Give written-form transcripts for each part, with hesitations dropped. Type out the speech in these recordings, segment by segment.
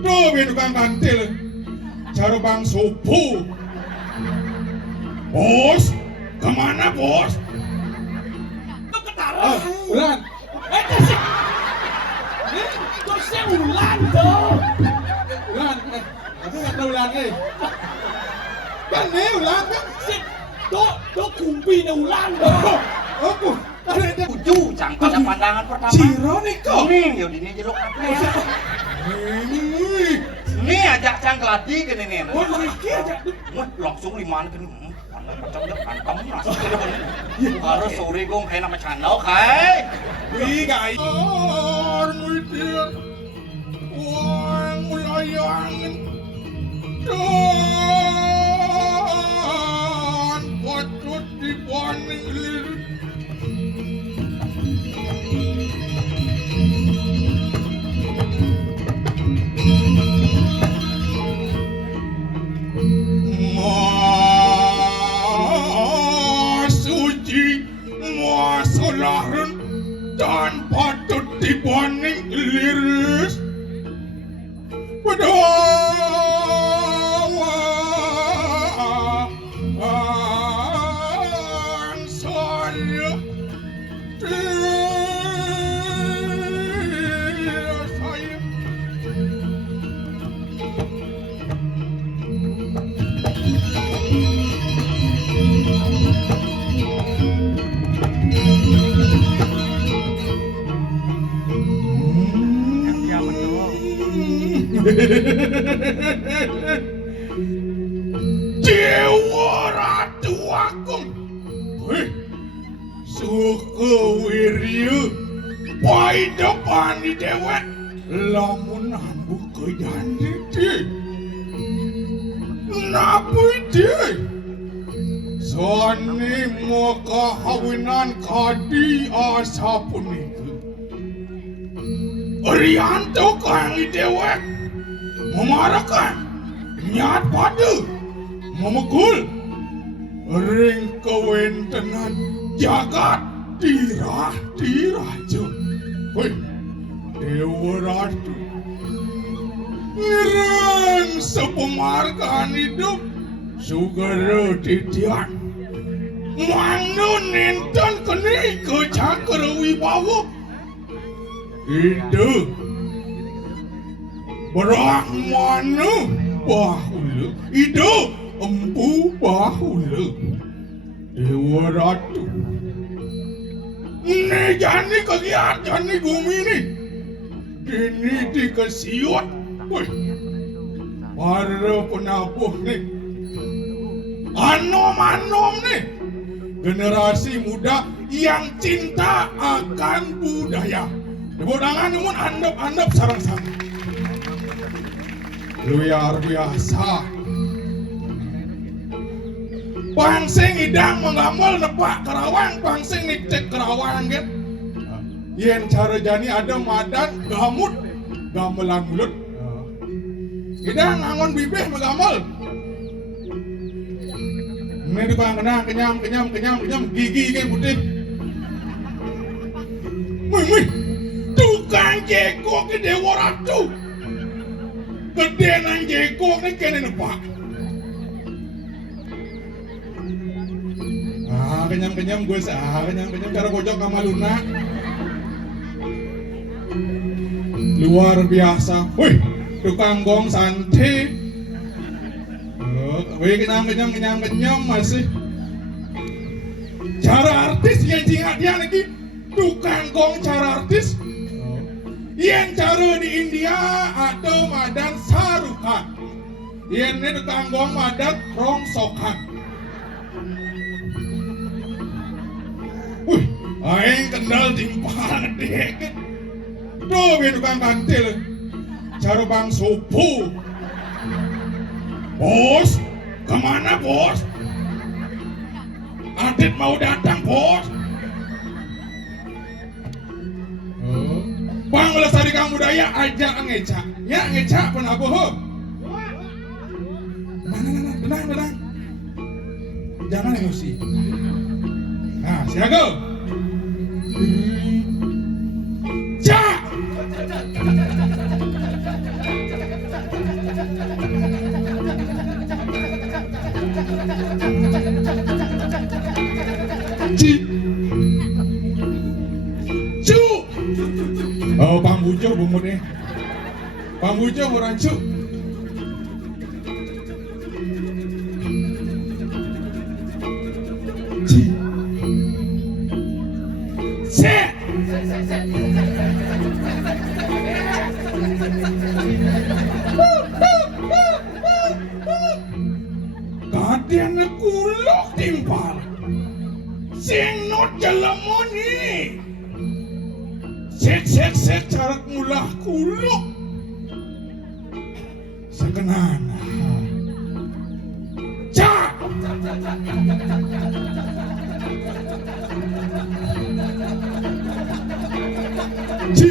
Tuh tukang kantil. Cara Bang Supu. Bos, kemana bos? Ketara. Ulan. Kasih. Terusnya ulan dong. Ulan, tapi nggak tahu ulan Kan nih ulan kan. Do kumpi na ulan dong. Aku. Ada Tuju, cang pada pandangan pertama. Ciro nih kok. Ini, yaudah ini jeluk apa ya? Ini ajak cang keladi ke nih. Oh, mikir aja. Langsung lima kan. Pandai macam dia kantong nasi ke depan. Harus sore gong kayak nama candau kai. Wih guys. Wang ulayang. Dan patut dibanding lirik. Suci, solaran dan patut dibanding liris. Pedawaan saya saya Ya betul. Dewa Ratu Agung. Suku wirya pai depan di dewek lamun ambuk kejandi di napu di sani muka kawinan kadi asa punika Rianto kang di dewek memarakan niat pada memegul ring kewentenan jagat diraju. Wih, Dewa Ratu ngerang sepemarkan hidup sugara titian mangnu nintan keni ke cakra wibawa ide Brahmana bahula ide empu bahula Dewa Ratu ini jani kegiatan ni bumi ni ini dikesiut para penabuh ni anom-anom ni generasi muda yang cinta akan budaya bodangan namun andap-andap sarang-sarang luar biasa pangsing idang menggamol nepak kerawang pangsing nicek kerawang kan yen cara jani ada madan gamut gamelan mulut idang angon bibih menggamol ini di bang kenyam gigi kan putih wih tukang jekok ke Dewa Ratu gede nang jekok ni kene nepak kenyam gue kenyam cara bojok sama Luna luar biasa. Wih, tukang gong santai. Wih, kenyam masih. Cara artis yang jingat dia lagi tukang gong cara artis. Yang cara di India atau madan sarukan. Yang ini tukang gong madan rongsokan. Wih, aing kendal timpang deket. Tuh, tukang kantil. Cara Bang Supu. Bos, kemana bos? Adit mau datang bos. Bang Melestarikan Budaya ajak ngeca. Ya ngeca pun aku ho. Tenang. Jangan emosi. Nah, siaga. Cak. Ci. Cu. Oh, Bang Bujo bumutnya. Bang Bujo orang cu. Ci. Se. Kadene kulok timpal. Sing not jalamoni. Sek carak mulah kulok. Sekenana. Cak. Ci.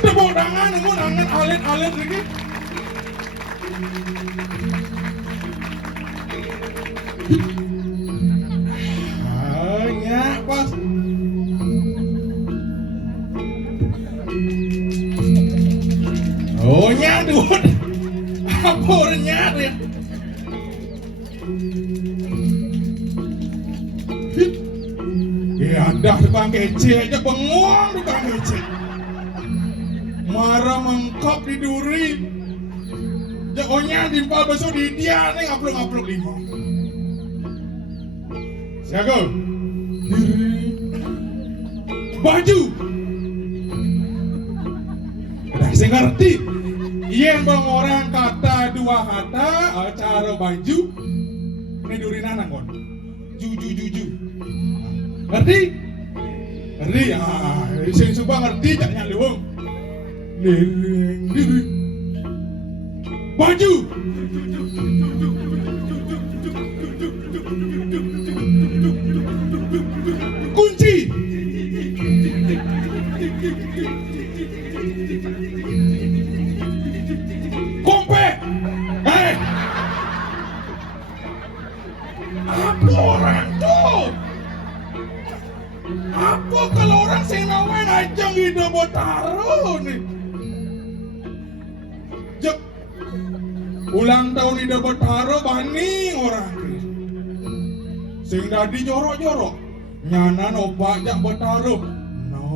Tepuk tangan, angen alit lagi. Hanya pas. Oh nyadut. Apa nyadut? Ya dah tukang kece aja bengong tukang kece. Marah mengkop di duri. Jagonya dimpal besok di dia nih ngaplok lima. Siaga. Baju. Udah saya ngerti. Yang bang orang kata dua kata cara baju. Ini duri nanang kon. Juju. Ngerti? Ngerti ya. Sing suka ngerti jangan lewong. Diri. Baju. Kunci. Kompe. Apa orang tuh? Apa kalau orang sing nawain aja gitu buat taruh nih? Jep. Ulang tahun ida betaro bani orang sing dadi jorok-jorok nyanan opak jak betaro no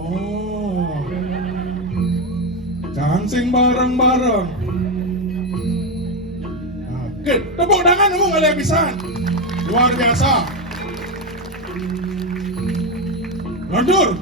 jangan sing bareng-bareng. Oke, tepuk tangan kamu nggak ada pisan luar biasa. Lanjut.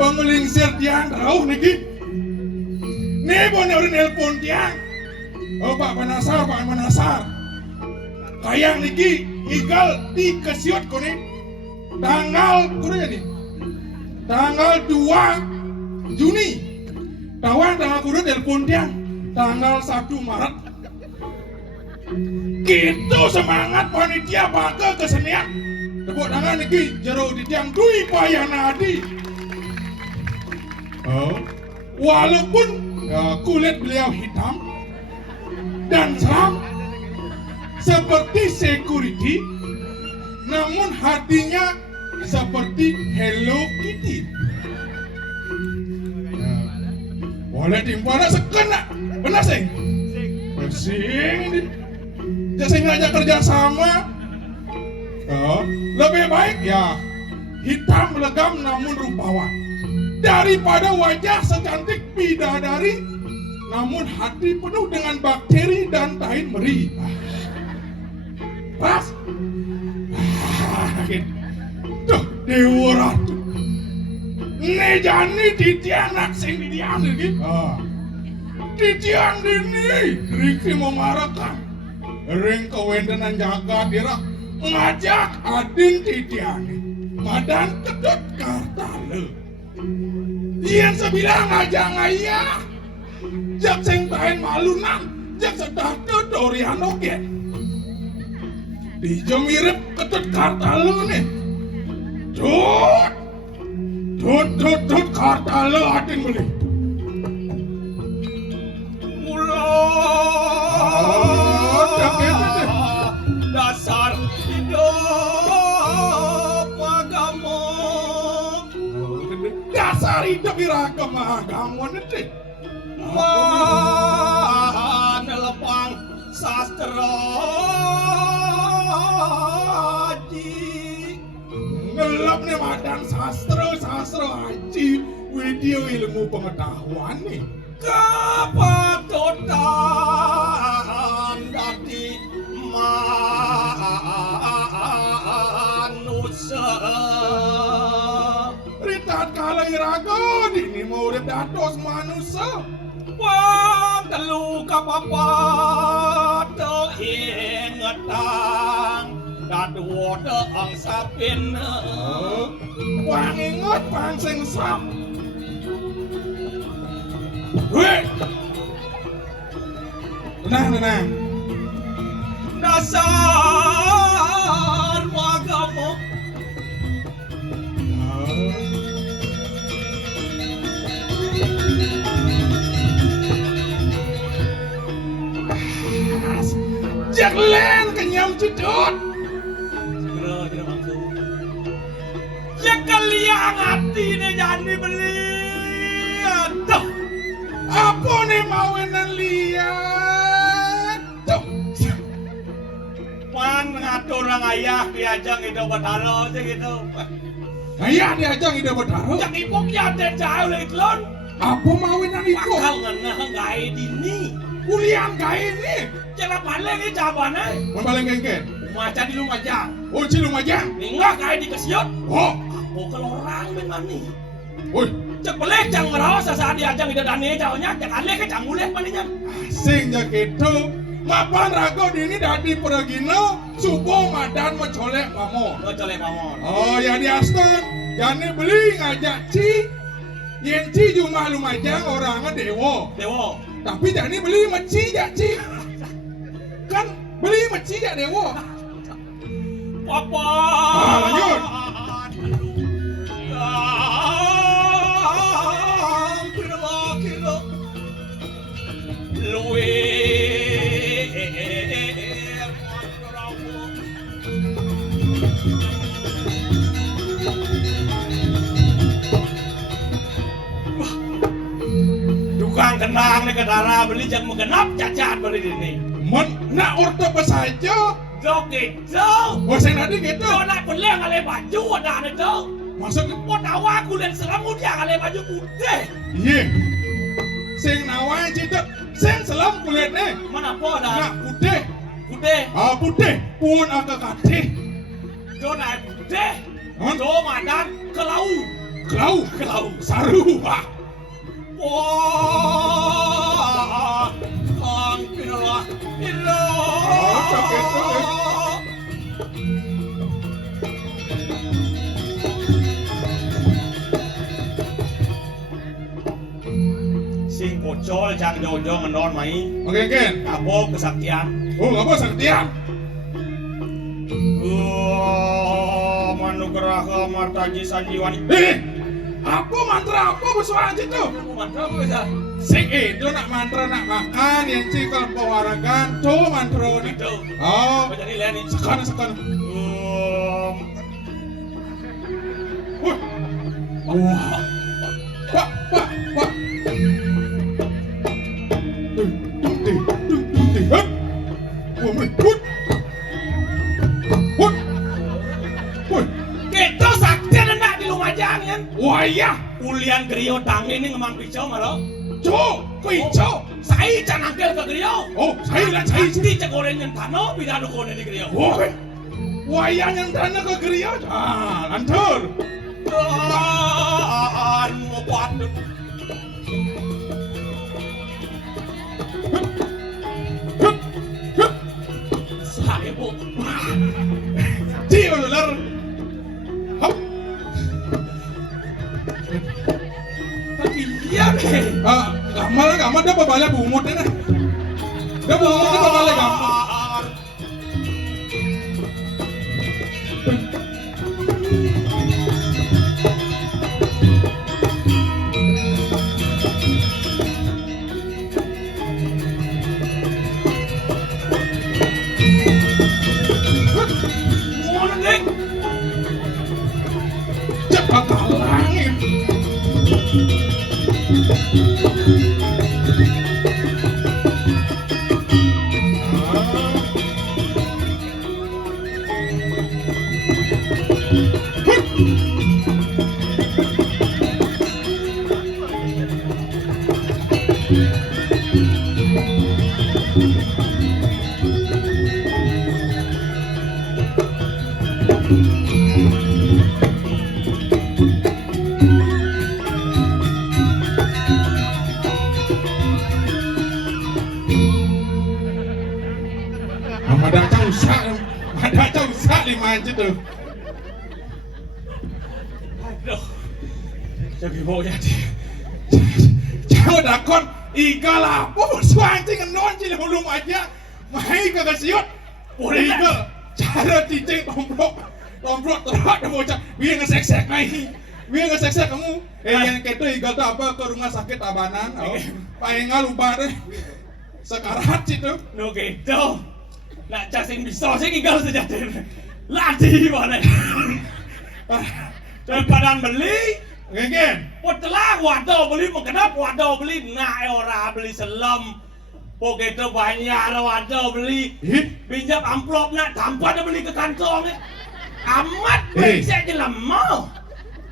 Pengelingsir tiang rauh niki. Nih orang nelpon tiang. Oh Pak Manasar. Kayang niki igal di kesiot kone. Tanggal tanggal 2 Juni. Tawang tanggal kudu nelpon tiang. Tanggal 1 Maret. Gitu semangat panitia bangga kesenian. Tepuk tangan niki jero di tiang Dwi Payanadi. Oh, walaupun kulit beliau hitam dan seram seperti security, namun hatinya seperti Hello Kitty. Boleh timpalnya sekena, benar sih? Bersing, jadi ngajak kerja sama. Lebih baik ya hitam legam namun rupawan. Daripada wajah secantik bidadari namun hati penuh dengan bakteri dan tahin meri. pas. Tuh, Dewa Ratu. Ini jani titianak sing titian iki. Titian dini, Riki memarakan. Ring kewendenan jaga dira ngajak adin titiani. Madan kedut kartale. Yen sebilang aja ngayah. Jak sing tahen malunan, jak sedar kedorian oke. Di mirip ketut kartale nih. Tut kartale adin beli. Dasar hidup agama. Dasar hidup iragam agama nanti. Nelepang sastra aji. Ngelap nih madan sastra aji. Video ilmu pengetahuan nih. Kepatutan dari manusia. Ritat kala iraga dini mau dados manusia. Wang telu kapapat ingatan dadu ang sapin. Wang ingat pang sing sap. Weh. Tenang. Dasar agama. Jaklen kenyam cedot. Segera mampu. Ya kalian hati nih jadi beli. Aduh. Apa nih mawenan liat? Tuh. Man ngatur orang ayah diajang itu betalo aja gitu. Ayah diajang ide betaro. Yang ipok ya ada jauh lagi lon. Apa mawenan itu? Bakal ngenah gaya dini. Kuliah gaya ini. Jangan balik ini jawabannya. Membaleng gengken. Maca di Lumajang. Oh, ci Lumajang. Enggak kayak di Kesiot. Oh. Aku kalau orang dengan nih. Woi, Cek boleh jangan ngerasa saat diajang ide dani jauhnya. Jangan lek jangan mulai maninya. asing jak itu. Mapan rago dini dadi peragino. Subuh madan mencolek pamor. Lo colek pamor. Oh, ya di Aston. Yani beli ngajak ci. Yen ci cuma Lumajang orangnya dewo. Dewo. Tapi jani beli meci jak ci. Kan beli meci jak dewo. Apa? Lanjut. Kira. Luwe. Tukang kenang nih ke darah beli jang menggenap cacat beli ini. Men nak orto pesajo. Dok itu. Bosen tadi gitu. Kau nak boleh ngalih baju ada itu. Maksud Kau tahu aku dan selamu dia ngalih baju putih. iya. Sing nawai cita. Sing selam kulit nih. Mana apa dah? Nak putih. Putih. Putih. Pun agak katih. Kau naik putih. Hah? Kau madan ke laut. Kelau. Saru. Wah, hampirlah hilang. Capek tuh. Sing kocol jangan jauh-jauh ngendon mai. Oke, Ken. Kabok kesaktian. Oh, nggak apa saktian. Manugerah Martaji Sanjiwani. Apa mantra apa bersuara aja tuh? Aku mantra apa bisa? Sing itu nak mantra nak makan yang cikal pewaragan tuh mantra nih. Itu. Oh, Apa jadi lain ini? sekarang. Wah. Pak. Kita saktian enak di Lumajang kan? Wah iya, Ulian Grio Tangi ini ngemang pisau malah. Cuk, Kuico. Saya jangan angkel ke Geriau. Oh, saya lah saya. Pasti cek orang yang tanah pindah dukun di Geriau. Oh, wayang yang dana ke geria. Ah, lantur. Obat. Saya bu. Cio dolar. Hop. Tapi iya nih. Gamal dah babala bumut na. Dah bumut dah babala gamal. Ngono nih. Cepat kalangin. Ada usah lima aja tuh. Aduh. Jadi mau jadi. Jangan dakon iga lah. Apa bersuang cing non cing belum aja. Mai kagak siut. Boleh iga. Cara cicing tombrok terus ada bocah. Biar ngesek-sek mai. Biar ngesek-sek kamu. Yang gitu iga tuh apa ke rumah sakit Abanan. Oh, paengal lupa deh. Sekarat situ. No gitu. Nak casing bisa sih tinggal sejati. Ladi mana? Daripada beli, Ngegen. Potlah wadah beli mengenap wadah beli nak ora beli selam. Begitu banyak wadah beli. Pinjam amplop nak tanpa ada beli ke kantong. Amat bisa je lemah.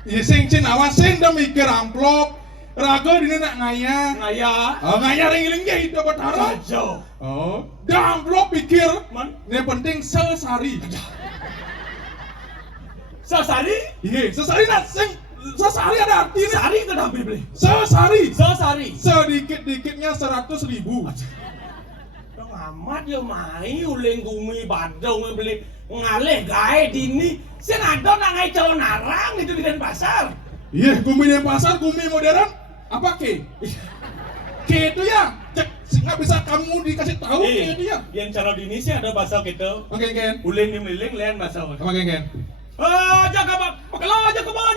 Ya sing cin awas sing dah mikir amplop. Raga dina nak ngaya. Ngaya. Ngaya ring-ring ya itu betara. Jauh. Oh, dah amplop pikir. Man. Ini penting sesari. Sesari? Iya, sesari nak sing sesari ada artinya. Sari ke dah beli. Sesari. Sesari. Sedikit-dikitnya 100.000. Dong amat ya mai uling gumi badung beli ngalih gae dini. Sing ada nak ngai calon narang itu di Denpasar. Iya, gumi yang pasar, gumi modern. Apa ke? Ke itu ya. Cek, nggak bisa kamu dikasih tahu ke itu ya. Yang cara di Indonesia ada bahasa gitu. Oke, Ken. Uling di meliling lain bahasa. Oke, Ken. Jaga bak, kalau aja ke bawah.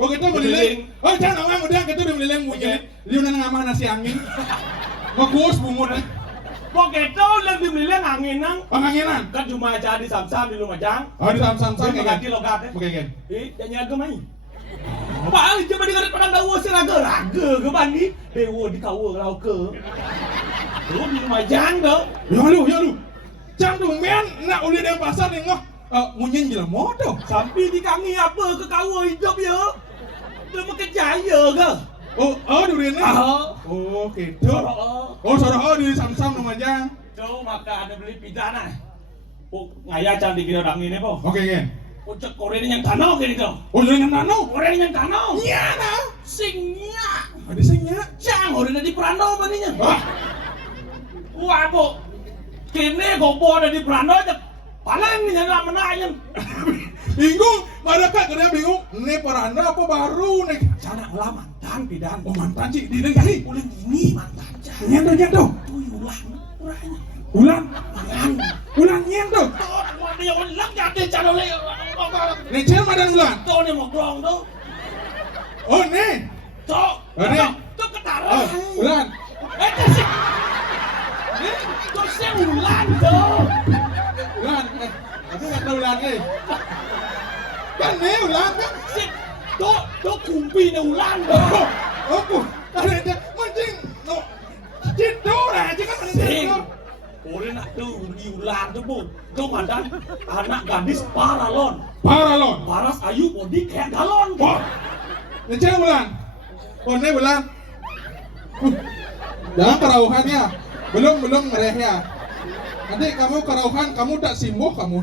Oh, kita meliling. Oh, jangan ngomong udah kita udah meliling bunyi. Liu nang ngamah nasi angin. Ngekus bumut. Begitu lebih meliling anginan. Panganginan. Kan cuma aja di Samsam di Lumajang. Oh, di Samsam Ini kayak ganti logat. Oke, Ken. Jangan agak main. Pak, coba dengar padang dawa si raga ke bandi. Dewa di kawa lau ke. Lu di Lumajang dong. Ya lu. Jangan tuh men nak uli di pasar nih ngoh. Munyin jelas modo. Sampai di kami apa ke kawa hidup ya. Dia makan jaya ke. Oh, durian nih. Oh, gitu. Oh, saudara di Samsam Lumajang. Tuh maka ada beli pidana. Ngaya can di kira dang ini po. Oke, Ken. Ucap Korea yang tanah kayak gitu. Oh, jangan nano. Korea yang tanah. Iya, nah. Singnya. Ada singnya. Jang orang di Prano maninya. Wah. Wah, po. Kini gobo ada di Prano aja. Paling nyala menanya. Bingung. Mereka kena bingung. Ini peranda apa baru nih? Sana ulah mantan pidan. Oh, mantan sih. Di kali. Ulang ini mantan aja. Nyendo. Tuyulan. Ulan nyendo. Dia ulang jadi cara le. Necel madan ulan. Tuh ni mau grong tuh. Oh, nih. Tuh. Ini. Tuh ketara. Oh, ulan. Kasih. Tuh saya ulan tuh. Ulan. Aku nggak tahu ulan nih. Kan nih ulan kan. Tuh kumpi ni ulan tuh. Oh, ada mancing. No. Cido lah, jangan mancing. Orang nak tuh ulan tuh bu. Tuh mantan anak gadis paralon. Paras ayu body kayak galon. Wah. Necel ulan. Oh, nih ulan. Jangan kerauhan ya. Belum ngereh ya. Nanti kamu kerauhan, kamu tak simbuh kamu.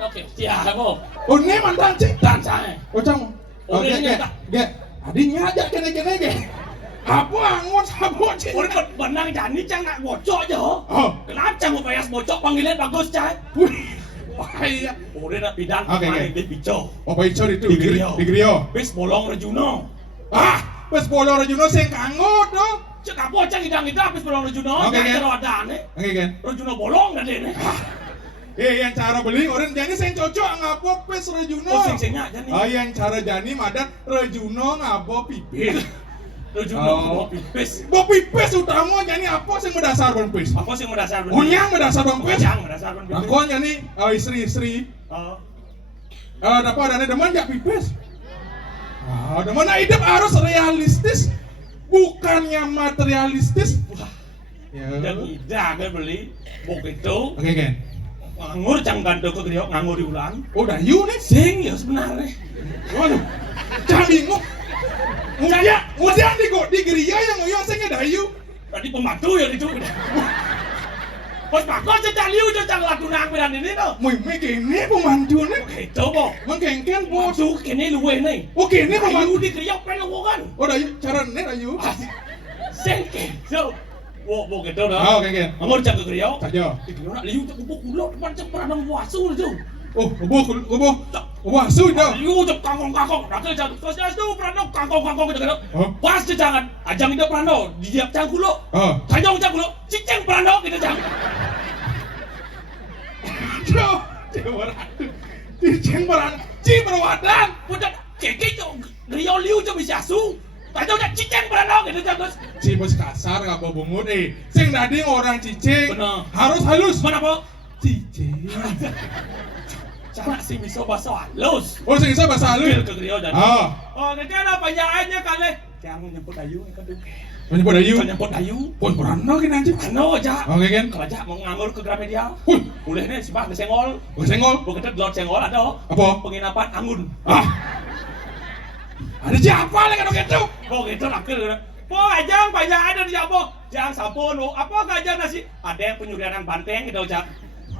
Oke, siapa? Oh ini mantan cik. Dan saya. Oh cang. Oh, Oke, ini ge. Adinya aja kene-kene ge. Apa angon sabuk cik? Udah benang Jani cang nak bocok je. Oh. Kenapa cang mau payas bocok panggilan bagus cang? Bahaya. Udah nak bidang Oke, mana oke. bit bicok. Oh bicor itu Di Griyo. di Griyo. Bis bolong Rejuno. Ah, wes bolo Rejuno sing kangot dong. Cek apa cang hidang-hidang bis bolong Rejuno. Oke, oke. Jangan ada nih. Oke kan. Rejuno bolong dah deh. Yang cara beli orang jani sing cocok ngapo pes Rejuno. Oh sing-singnya aja nih. Yang cara jani madat Rejuno ngabo pipis. Rejuno Oh. pipis. Bo pipis utama jani apa sing mendasar bon pis? Apa sih mendasar? Unyang mendasar bon pis. Unyang mendasar pipis. Aku jani istri-istri. Oh. Dapat ada demen jak pipis. Demen hidup harus realistis, bukannya materialistis. Ya. Dan ida kan beli begitu. Oke kan. Nganggur cang gantung ke Griok nganggur di ulang. Oh dayu nih. Sing ya sebenarnya. Waduh. Jangan bingung. Kemudian di Griya yang ngoyon sing dayu. Tadi pembantu ya itu. Pas bakal cecak liu cecak lagu nang beran ini tuh. Mui kene pembantu nih. Itu po. Mengkengken bos. Tuh kini luwe nih. Oh kene pembantu. Liu di Griok pen lu kan. Oh dayu cara nih dayu. Sing gitu. Wo gitu dah. Oh oke kan. Nganggur cang ke Griok. Saja. Di Griok nak liu cek kubuk kulo depan cek pernah wasu itu. Oh kubuh. Wah su dah. Liu cek kangkong. Rakyat cak sosial itu pernah kangkong gitu. Oh. Pas cecangan ajang itu pernah di diap cang kulo. Oh. Kanyang cang kulo. Ciceng pernah gitu cang. Bro, cicing beran, berwadan. Udah keke Rio liu cuma bisa su. Tanya udah ciceng pernah gitu cang terus. Bos kasar nggak bawa bungut sing dading orang cicing. Benar. Harus halus. Mana po? Cicing. Cara sih bisa bahasa halus. Oh sing bisa bahasa halus. Ke Rio jadi. Ah. Oh nanti ada panjangannya kali. Jangan nyebut ayu kan tuh. Menyebut dayu. Jangan nyebut ayu. Pun beranda gini anjing. Ano aja. Oke kan. Kalau aja mau nganggur ke Gramedia. Huh. Boleh nih si Bang Senggol. Oh senggol. Begitu Lord Senggol ada. Apa? Penginapan Anggun. Ah. Ada siapa lagi kan gitu? Oh gitu nakil. Po ajang banyak ada di apa? Jangan sabun. Apa kajang nasi? Ada yang penyurianan banteng gitu aja.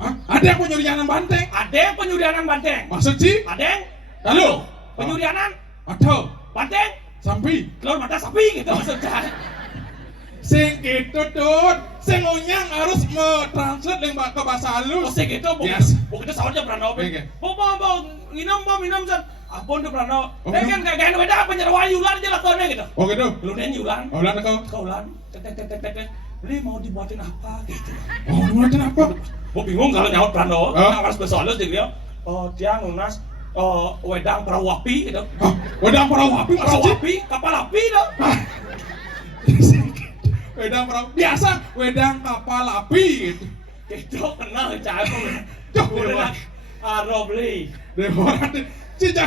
Hah? Ada yang penyurianan banteng? Ada yang penyurianan banteng. Maksud sih? Ada yang Lalu? penyurianan Atau banteng. sampai Telur mata sapi gitu maksudnya. sing gitu tuh, sing onyang harus me-translate yang ke bahasa halus. Oh gitu, Yes. begitu sahurnya pernah open. Oke. Minum san. Ampun tuh pernah. Oh, Kan kayak beda penyerawan yulan aja lah kau gitu. Oh gitu. Lu nen yulan. Oh lan kau. Kau lan. Tek. Beli mau dibuatin apa gitu. Oh nurutin apa? Gua bingung kalau nyaut Prano. Hah? Nah, harus bahasa halus dia. Oh, dia nunas wedang perahu api gitu. Hah? Wedang perahu api Perahu maksud sih? api, kapal api dah. Hah? Wedang perahu biasa, wedang kapal api gitu. Itu kenal cah aku. Cok, Udah aro beli. Dewan cica.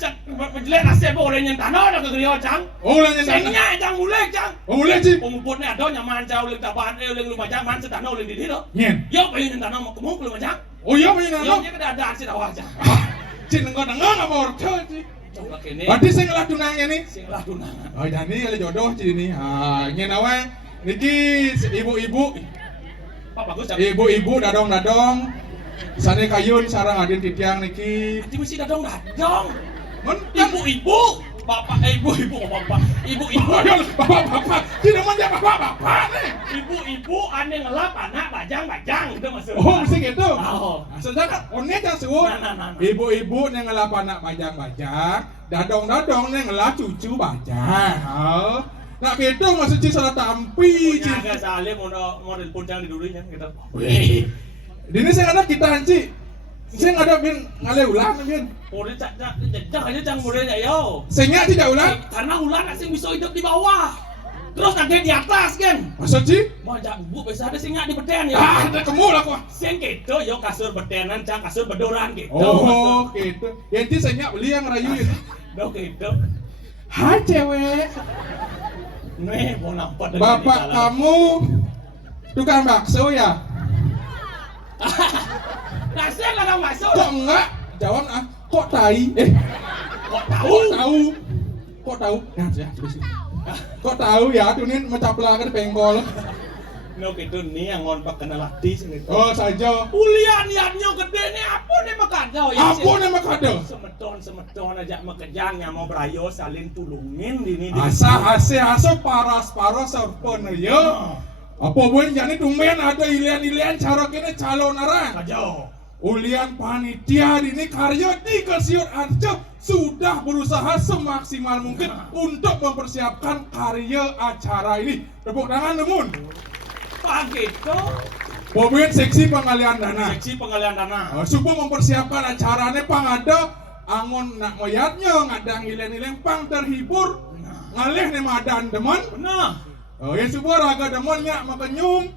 Cak penjelek nasi boleh nyentano ada ke Griyo cang. Oh lan yang Sengnya cang mulai cang. Oh boleh sih. Penguputnya ada nyaman cang uling tabahan uling lumah cang man sedano uling di dito. Nyen. Yo pengen nyentano mau kemuk lumah cang. Oh iya punya Yo nama. nya keadaan si dawa cang. Cing nengok nggak mau order sih. Coba kene. Berarti saya ngelah tunangnya nih. Sing lah tunangan. Oh jadi kali jodoh cini nih. Nyen awe. Niki ibu-ibu. Pak bagus cang. Ibu-ibu dadong-dadong. Sane kayun sarang adin titiang niki. Nanti mesti dadong dadong. Men Ibu-ibu. Bapak ibu-ibu bapak. Ibu-ibu. bapak-bapak. Tidak manja bapak-bapak nih. Ibu-ibu ane ngelap anak bajang-bajang gitu maksudnya. Oh mesti gitu. Oh. Maksudnya kan onnya jangan sebut. Nah. Ibu-ibu yang ngelap anak bajang-bajang, dadong-dadong yang ngelap cucu bajang. Oh. Nah gitu maksudnya salah tampi. Punya agak salim model puncang di dulunya gitu. Wih. Ini saya ada kita anci. Saya ada bin ngale ulang bin. Udah cak aja cang modelnya yo. Saya tidak ulang. Karena ular asing bisa hidup di bawah. Terus nanti di atas kan. Maksud sih? Mau jak bu bisa ada singa di beden ya. Ada kamu lah kuah. Sing gitu yo kasur bedenan cang kasur bedoran gitu. Oh gitu. Yanti saya beli yang rayu itu. Do gitu. Hai cewek. Nih mau nampak dari Bapak dalam. kamu tukang bakso ya? Kasih lah kamu masuk. Kok enggak? Jawab ah. Kok tai? Kok tahu? Kok tahu? Kok tahu? Nah, ya, terus. Kok tahu ya tuh nih mencaplakan pengkol. No gitu nih yang ngon pak kenal latih sini. Oh saja. Ulian yannya gede nih apa nih makado ya. Apa nih makado? Semeton aja makejang yang mau berayo salin tulungin di Asa paras serpen ya. Apa boleh jadi tumben ada ilian cara kini calon arang. Kajau. Ulian panitia ini karya di Kesiut Arca sudah berusaha semaksimal mungkin untuk mempersiapkan karya acara ini. Tepuk tangan nemun. Pak gitu. Pemimpin seksi pengalian dana. Seksi pengalian dana. Supaya mempersiapkan acaranya pang ada angon nak moyatnya ngadang ilen pang terhibur ngalih nih madan demen. Benar. Ya supaya raga demennya makenyum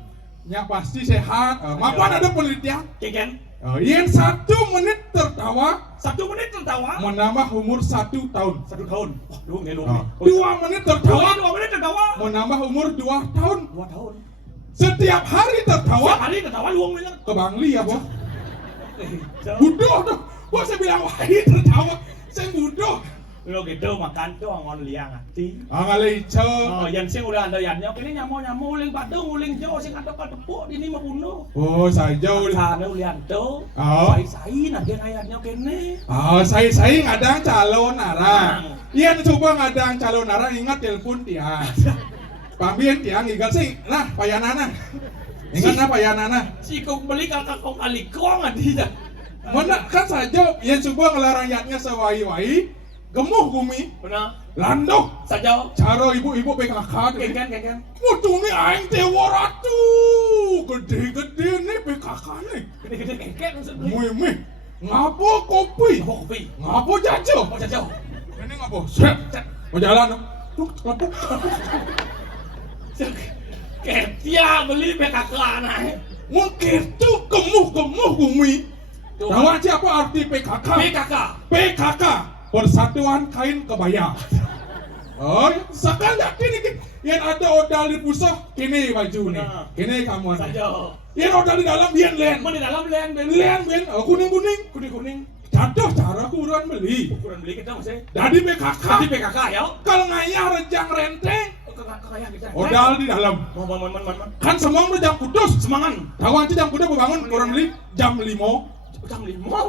nya pasti sehat. Mapan ada penelitian. Keken. Yang 1 menit tertawa 1 menit tertawa menambah umur 1 tahun. 1 tahun. Wah, lu ngelong. 2 menit tertawa 2 menit tertawa menambah umur 2 tahun. 2 tahun. Setiap hari tertawa. Setiap hari tertawa luang miliar. Ke Bangli ya, Bos. Bodoh tuh. Bos saya bilang wahid tertawa. Saya bodoh. Lo gitu makan tuh ngon liang hati. Ngalih Oh, yang sing udah ada yannya, kini nyamu uling padung, uling jo, sing ada kadepuk, ini mah bunuh. Oh, saja udah. Sana ulian tuh, Oh. sai nanti ayatnya kene. Saya ngadang calon arang. Iya coba ngadang calon arang ingat telepon tiang. Pambien tiang ingat sih. Nah, payanana. Ingat nah payanana. Si kau beli kakak kau kali kong adi. Mana kan saja yang coba ngelarang yatnya sewai-wai. Gemuh bumi. Benar. Landok. Saja. Cara ibu-ibu PKK. Keken. Mutung nih aing tewa ratu. Gede-gede nih PKK nih. Gede keken maksudnya. Mui. Ngapo kopi? Kopi. Ngapo jajo? Mau saja. Ini ngapo? Set. Mau jalan. Lapuk. Ketia beli PKK aneh. Mungkin tuh gemuh bumi. Tahu aja apa arti PKK? PKK. Persatuan Kain Kebaya. Oh, sekarang kini yang ada odal di pusat kini baju nih. Kini kamu Saja. Yang odal di dalam bian len. Mana di dalam len. Oh, kuning. Jatuh cara kurang beli. Ukuran beli kita masih. Dari PKK. Di PKK ya. Kalau ngayah rejang renteng. Kayak kita. Odal di dalam. Man. Kan semang rejang kudus. Semangan. Tahu aja jam kudus bangun kurang beli jam 5.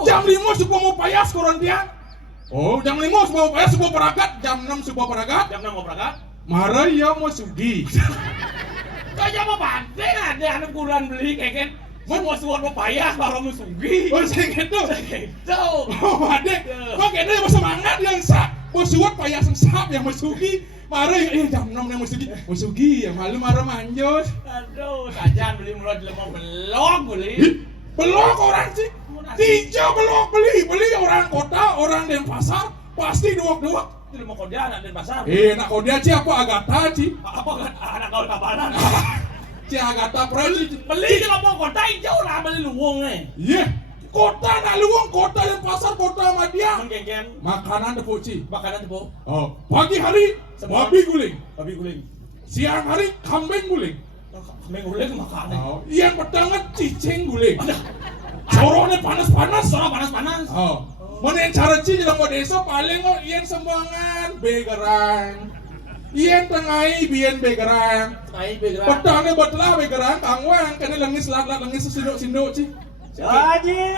Jam 5 supaya mau payas kurang tiang. Oh, jam 5 sebuah payas sebuah peragat, jam 6 sebuah peragat. Jam 6 mau berangkat. Marah ya mau sugi. Kaya mau penting ada anak kurang beli keken. Mau suat mau payah baru mau sugi. Oh, saya gitu. Gitu. Oh, adek. Kok kayaknya yang semangat yang sak. Mau suat payah sesap yang mau sugi. Marah ya jam 6 yang mau sugi. Mau sugi ya malu marah manjos. Aduh, sajan beli mulai di lemah belok beli. Belok orang sih. Tiga belok beli orang kota, orang Denpasar pasti duak. Itu lemah kau dia anak di pasar. Nak kau dia siapa Agatha sih? Apa kan anak kau kabaran? Si Agatha Pradi. Beli di lemah kota hijau lah beli luwung Iya. Kota nak luang, kota Denpasar, kota Madia. Menggen. Makanan tepuk ci. Makanan tepuk. Oh, pagi hari babi guling. Siang hari kambing guling. Kambing guling makanan. Oh, yang petangnya cicing guling. Sorone panas-panas. Oh. Mana cara ci dalam desa paling yang sembangan begerang. Yang tengai bian begerang. Petangnya betelah begerang kangwang kena lengis lengis sinduk ci. Jajil.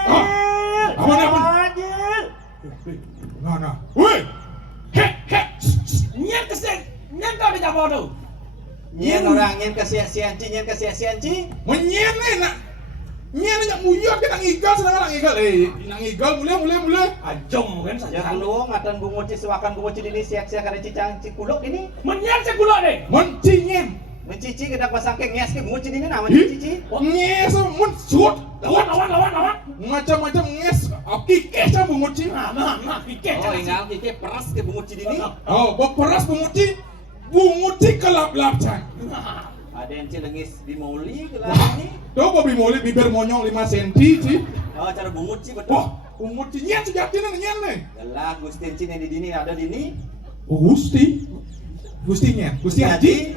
Apa? Nah. Woi. He. Nyen kau di Jawa tu. Nyen orang nyen kesian ci. Menyen nak. Nyen nak muyot kita ngigal senang orang ngigal. Nang ngigal mulai. Ajong kan saja. Ya lu ngatan bunguci suakan bunguci ini siak-siak ada cicang cikuluk ini. Menyen segula deh. Mencinyen. Mencici kedak pasangke nges ke bunguci ini nama cici. Nges mun suut. Lawan. Macam-macam nges. Aki kesah bunguci. Nah, piket. Oh ingal kike peras ke bunguci ini. Oh, beperas bunguci. Bunguci kelap-lap can. Ada yang cilengis bimoli ke ini. Tuh babi moli bibir monyong 5 cm sih. Oh cara bunguci betul. Wah, bunguci nyen sejatinya nyen nih. Gelah Gusti Encin yang di dini ada di ini. Oh, Gusti nyen. Gusti Haji.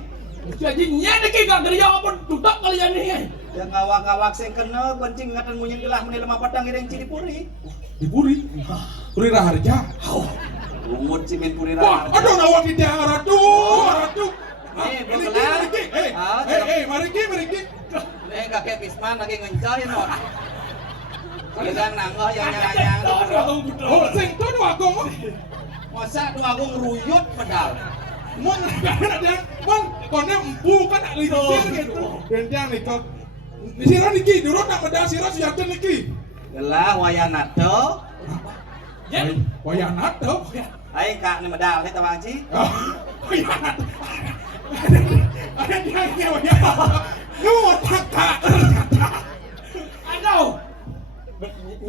Jadi nyen iki gak kerja apa tutak kalian nih. Yang ngawak-ngawak sing kena kencing ngatan munyin gelah menilai lemah padang ireng cili puri. Dipuri. Puri raharja. Lumut cimin Wah, purira. aduh nawak kita ratu. Nih, belum Mari kelar. Ki, mari Ki. Nih kakek Pisman lagi ngencay no. Sedang nanggoh yang Ada nyang-nyang. orang budak. Oh, sing tuh dua gong. Masa dua agung ruyut pedal. Mon ada mon kone empu kan ada lisir gitu. Dan yang itu. Sira niki, durut nak medal sira siapkan niki. Gelah wayana teu. Ya. Wayanat tuh. Aing kak nih medal nih tawang ci. Wayanat. Ada dia wayanat. Lu tak. Aduh.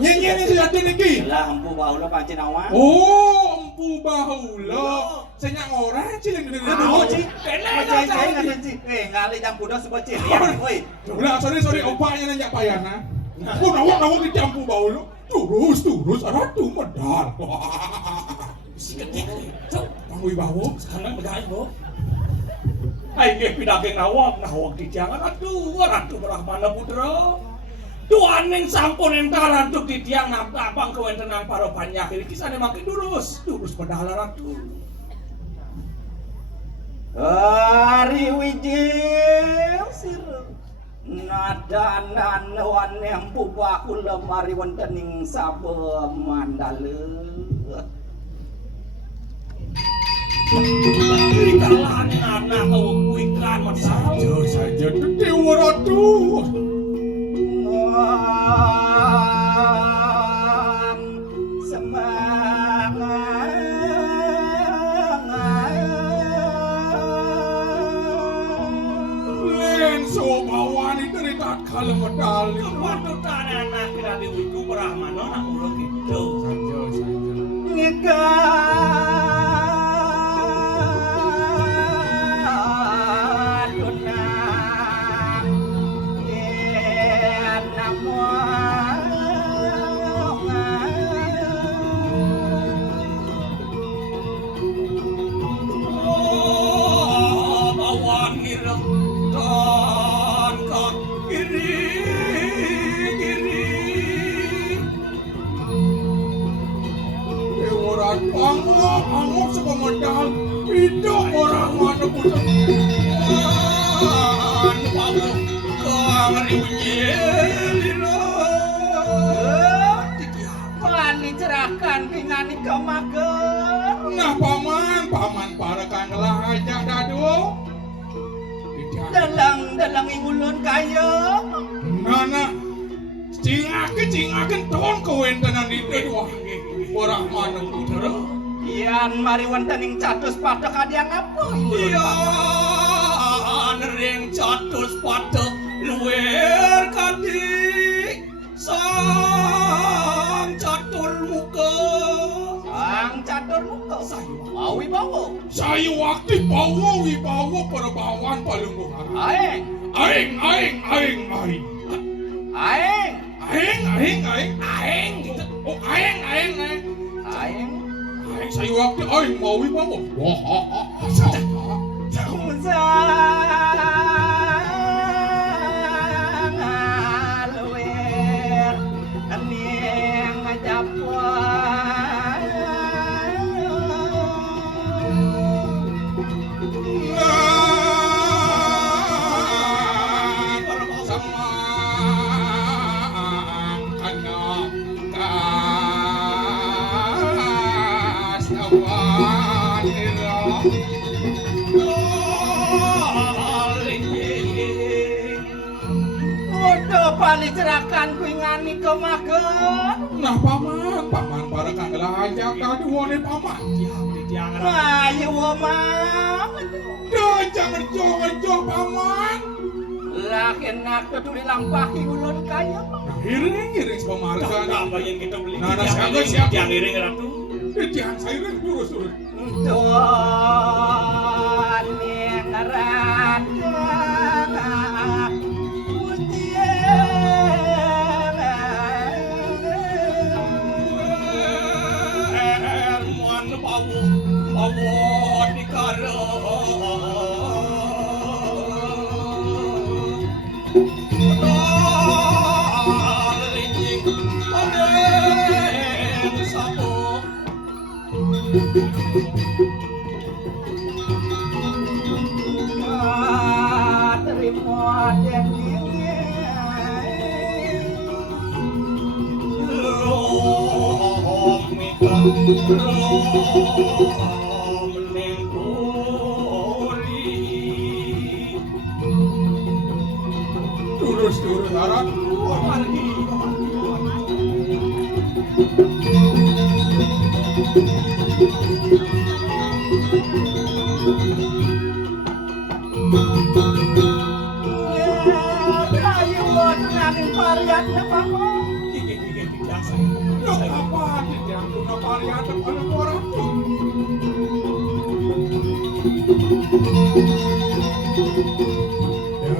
Nyenyen ini siapkan niki. Gelah empu bau lo pancin awang. Oh, empu bahulo. Senyak orang cilik gede Mau ci. Kene Macai dah, cai Ci. ngaten ci. Ngali campur dah sebut ci. Ya, woi. Ulah, sorry, opanya nanya payana. Oh, nawak dicampu bahulo. Turus, ratu medal. Si gede. Cuk, Pangwi bawo. sekarang begain, Bro. Ai ge pidageng nawak di jangan aduh ratu Brahmana putra. Tuaning sampun entaran tuk di tiang napang kewentenan para banyak ini kisahnya makin durus pedala ratu. Hari wijil sir nada nanawan yang pubaku lemari wontening sabe mandale. Ikalan anak kau kuikan masalah. Saja dewa ratu. Lenso bawani dari tak kalah medal. Waktu tanya anak kira diwiku Brahmana nak ulo gitu. Bawan kira dan kak kiri. Orang pangok sama medal. Itu orang mana pun. Pani cerahkan pingani kemager. Nah paman para kang aja dadu. Dalang ingulun kayo. Nana cingaken ton kewentenan itu wah. Orang mana putra. Yan mari wontening catus pada kadiang apa ingulun. Iya, nering catus pada luwer kadi sang catur muka. Ang catur muka. Mawi bawo. Saya waktu bawa wibawa perbawan paling bukan. Aeng. Aing. Aeng gitu. Oh aing. Aeng. Saya waktu aing mau wibawa. Wah. Luwer aning ngajapuan. Udah paling cerahkan kuingani kemager. Nah paman para kang lajak tadi wone paman. Ayo wamang. Jangan joh paman. Lakin nak tuli lampaki ulun kaya. Iring pemarga. Apa yang kita beli? Nah, siapa siap yang iring ratu? Jangan saya iring durus. Tuhan yang raja Herman bawo di karo. Terima janjinya. Tulus harap. Ayo buat nangin variannya kamu. Loh, apa yang guna variatif ada orang tuh?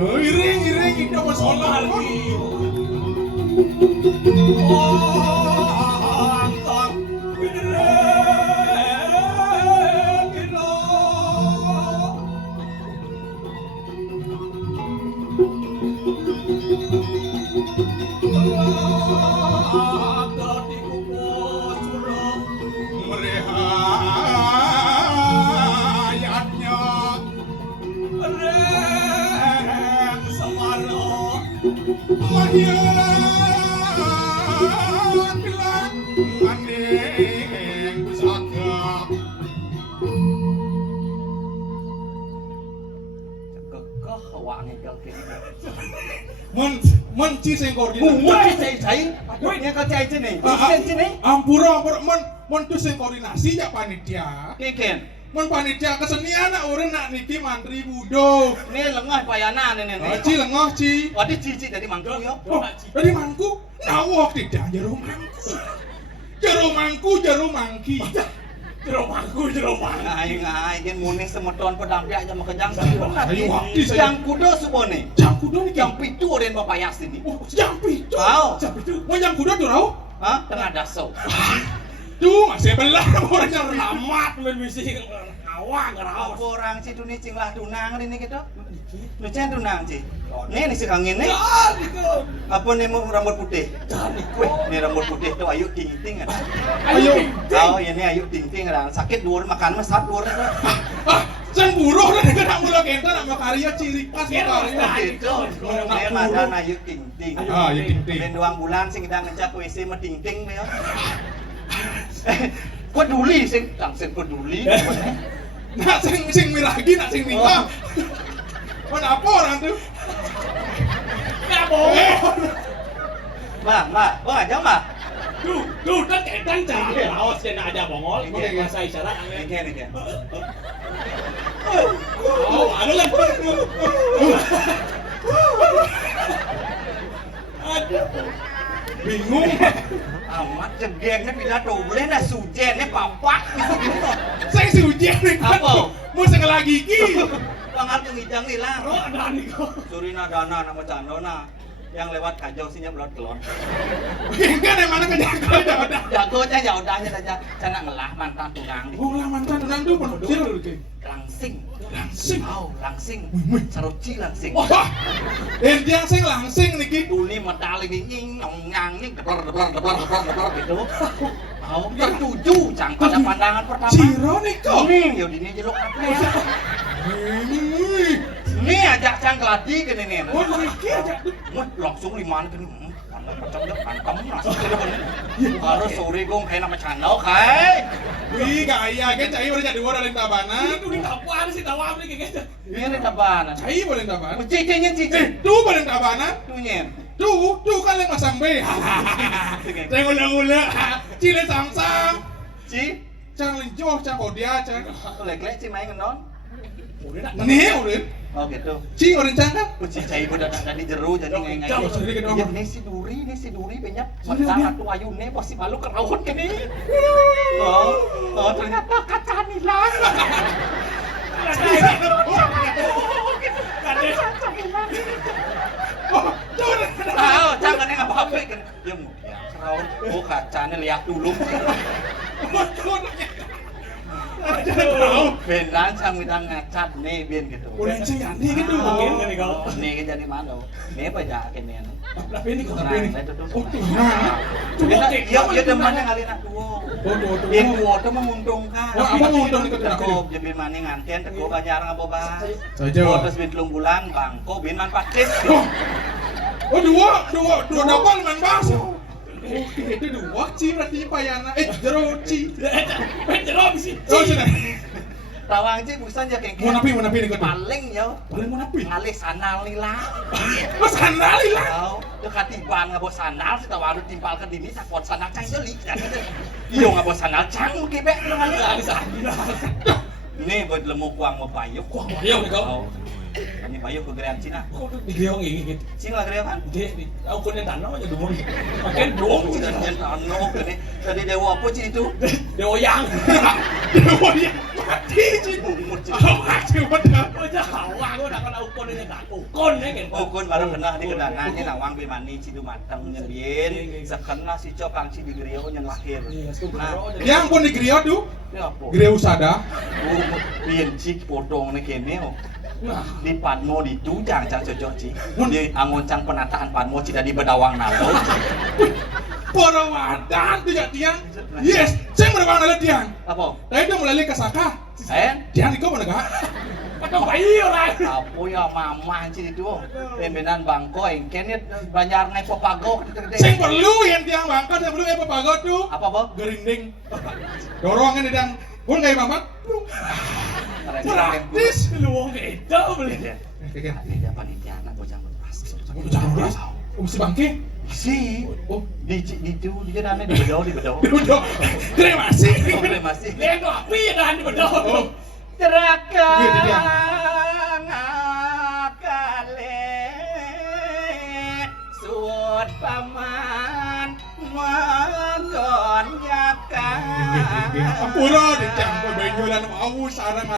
Iring itu masalah lagi. Merehayatnya Reng Semaro Mahyan bilang Andeng pusaka Kekeh wangi gak Menci sing koordinasi Woi, saya. Ini kau cai sini. Sini. Ampura tu sing koordinasi ya panitia Kikin. Mun panitia kesenian nak urang nak niki mantri budo. Ini lengah payana nih. Ci lengoh ci. Wadi cici dari mangkuk yo. Oh, dari mangku. Nawok tidak jero mangku. Jero mangki. Jero mangku. Ngai kan muning semeton pedampi aja makejang. Ayo waktu saya. Yang kudo subone. Jam kudo niki. Yang pitu oren bapak Yasin ini. Oh, jam pitu. Tahu. Jam pitu. Mau jam kudo tuh rau? Hah? Tengah daso. Tuh, masih belah orang yang Amat men misi awak ngerawas. Apa orang si duni cing lah dunang ini gitu. Lu cen dunang ci. Nih si kangin nih. Jangan itu. Apa nih mau rambut putih? Jangan itu. Wih, nih rambut putih tuh ayu ting-ting ada. Ayo. Oh, ini ayu ting-ting ada. Sakit dua makan mas sat dua itu. Ah, can buruh dah kena mula kenta nak makarya ciri khas makarya. Gitu. Ini madan ayu ting-ting. Ah, ayu ting-ting. Ben doang bulan sing kita ngecap WC mah ting-ting ya. Peduli sing langsung peduli. Nak sing miragi nak sing nikah. Mana apa orang tuh? Nggak boleh. Mbak, aja mbak. Duh, kan ketan cari rawas kena ada bongol. Pakai bahasa isyarat. Ini. Oh, ada lagi. Aduh. Bingung. Amat cegengnya pidato boleh nah sujennya papak gitu. Saya si ujian nih. Apa? Mau sekali lagi ki. Pangat ngijang nila. Roh ada nih kok. Surina dana nama candona yang lewat kajau sinya belot kelon. Enggak ada mana kejaga udah. Jagonya ya udahnya aja. Cana ngelah mantan tunang. Oh lah mantan tunang tuh penuh sir ki. Langsing. Langsing. Wih. Saruci langsing. Wah. Yang sing langsing niki. Duli medal ini nyong nyang deblar gitu. Mau tertuju cang pada pandangan pertama. Ciro niko. Yo dini jeluk apa ya? Ini ajak cang keladi gini nih. Oh niki aja. Langsung liman kan. Macam dia kantem langsung jadi bener. Harus sore gong kayak nama candau kai. Wih gaya kan cai udah jadi orang yang tabanan. Itu di apaan sih tahu apa nih kayak gitu. Ini tabanan. Cai boleh tabanan. Cicinya cici. Tuh boleh tabanan. Tuhnya. Tuh kan yang masang B. Saya ulang-ulang. Cile samsam. Ci. Cang linjoh, cang kodia, cang. Lek-lek ci main ngendon. Nih udah. Oh gitu. Ci orang cang kan? Kunci cai udah tadi jeru jadi ngai-ngai. Jauh sedikit dong. Ya ini si duri banyak. Masalah tuh ayune pasti malu kerawat gini. Oh ternyata kaca nilang. Tahu jangan yang apa-apa kan. Ya mudia kerawat. Oh kacanya lihat dulu. Benan sang midang ngacat nih bin gitu. Udah yang saya nih gitu. Mungkin kan nih kau. Nih kan jadi mana? Nih apa ya kene. Tapi ini kau Nah, tapi ini. itu tuh. Oh, tunang. Dia demannya kali nak duo. Oh, duo. Bin duo tuh menguntungkan. Wah, apa menguntungkan itu tunang? Tekop jadi mana nganten tekop banyak ngapa bah. Saja. Terus bin telung bulan bang, kok bin manfaatin. Oh, dua double main bahasa. Oke, itu dua ci berarti payana. Jero ci. Penjero sih. Oh, sudah. Tawang sih bukan ya kayak Mau napi nih kau. paling ya. Paling mau napi. Ngalih sandal lila. Mas handali lah. Tahu, dekat tiban ngabos sandal, kita baru timpalkan di ini sakot sandal cang jeli. Iyo ngabos sandal cang kibek lu ngali. Ini buat lemu kuang mau bayuk. Kuang bayuk nih kau. Ini bayuk ke gerean Cina. Kau tuh digeong ini gitu. Cina gerean kan? Di aku yang tanam aja dulu. Makin dong. Jangan tanok ini. Tadi dewa apa sih itu? Dewa yang. Dewa yang mati ci. Oh, mati benar. Kau jauh aku nak kau ukun ini tak ukun ya kan. Ukun baru kena di kedangan ini nawang bimani cidu matang nyebien. Sekena si copang si di gerean yang lahir. Yang pun di Griot tuh. Ini apa? Griot usada. Bien cik potong nih kene. Di Padmo itu jangan cocok sih. Di angoncang penataan Padmo tidak di Bedawang nalo. Para wadan tiga tiang. Yes, saya berawang nalo tiang. Apa? Tadi dia melalui kasaka. Tiang iko mana kak? Patong bayi orang. Apa ya mama sih itu? Pembenan bangko engkennya banyak ngai pepago. Saya perlu yang tiang bangka, saya perlu yang pepagot tuh. Apa boh? Gerinding. Dorongan di dang. Pun kayak mamat. Praktis. Luang itu beli. Kayak Ada panitia anak bocah beras. jangan beras. Mesti bangke. Si, Oh, di itu di jalannya di bedo. udah. Terima kasih. Masih. Dia tuh api ya dah di bedol. Oh, Terakan akale suat paman magon yakan. Ampura di jam pebenyolan mau sarang